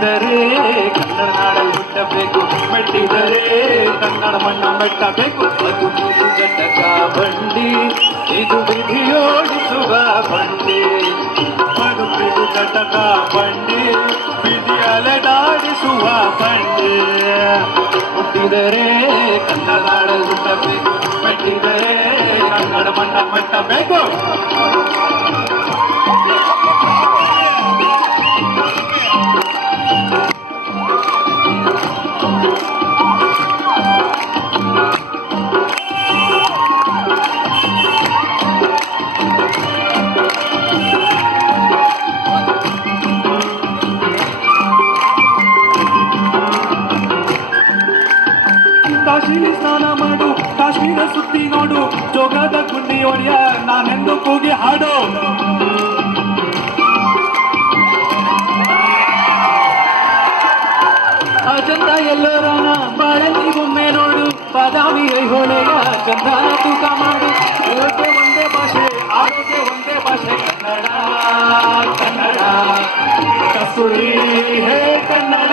ಮೆಟ್ಟಿದರೆ ಕನ್ನಡ ನಾಡಲ್ಲಿ ಹುಟ್ಟಬೇಕು, ಮೆಟ್ಟಿದರೆ ಕನ್ನಡ ಮಣ್ಣ ಮೆಟ್ಟಬೇಕು. ಅದು ಇದು ಜಟಕ ಬಂಡಿ, ಇದು ವಿಧಿಯೋಡಿಸುವ ಬಂಡಿ. ಬದುಕಿದು ಜಟಕ ಬಂಡಿ, ವಿಧಿ ಅಲೆದಾಡಿಸುವ ಬಂಡಿ. ಹುಟ್ಟಿದರೆ ಕನ್ನಡ ನಾಡಲ್ಲಿ ಹುಟ್ಟಬೇಕು, ಮೆಟ್ಟಿದರೆ ಕನ್ನಡ ಮಣ್ಣ ಮೆಟ್ಟಬೇಕು. ಕಾಶಿಲಿ ಸ್ನಾನ ಮಾಡು, ಕಾಶ್ಮೀರ ಸುತ್ತಿ ನೋಡು, ಜೋಗದ ಗುಂಡಿ ಒಡೆಯ ನಾನೆಂದು ಕೂಗಿ ಹಾಡು. ಅಜಂತ ಎಲ್ಲೋರನ ಬಾಳಲ್ಲಿ ಒಮ್ಮೆ ನೋಡು, ಬಾದಾಮಿ ಐಹೊಳೆಯ ಚಂದನ ತೂಕ ಮಾಡು. ಓಕೆ ಒಂದೇ ಭಾಷೆ, ಆರೋಗ್ಯ ಒಂದೇ ಭಾಷೆ, ಕನ್ನಡ ಕನ್ನಡ ಕಸ್ತೂರಿ ಹೇ ಕನ್ನಡ.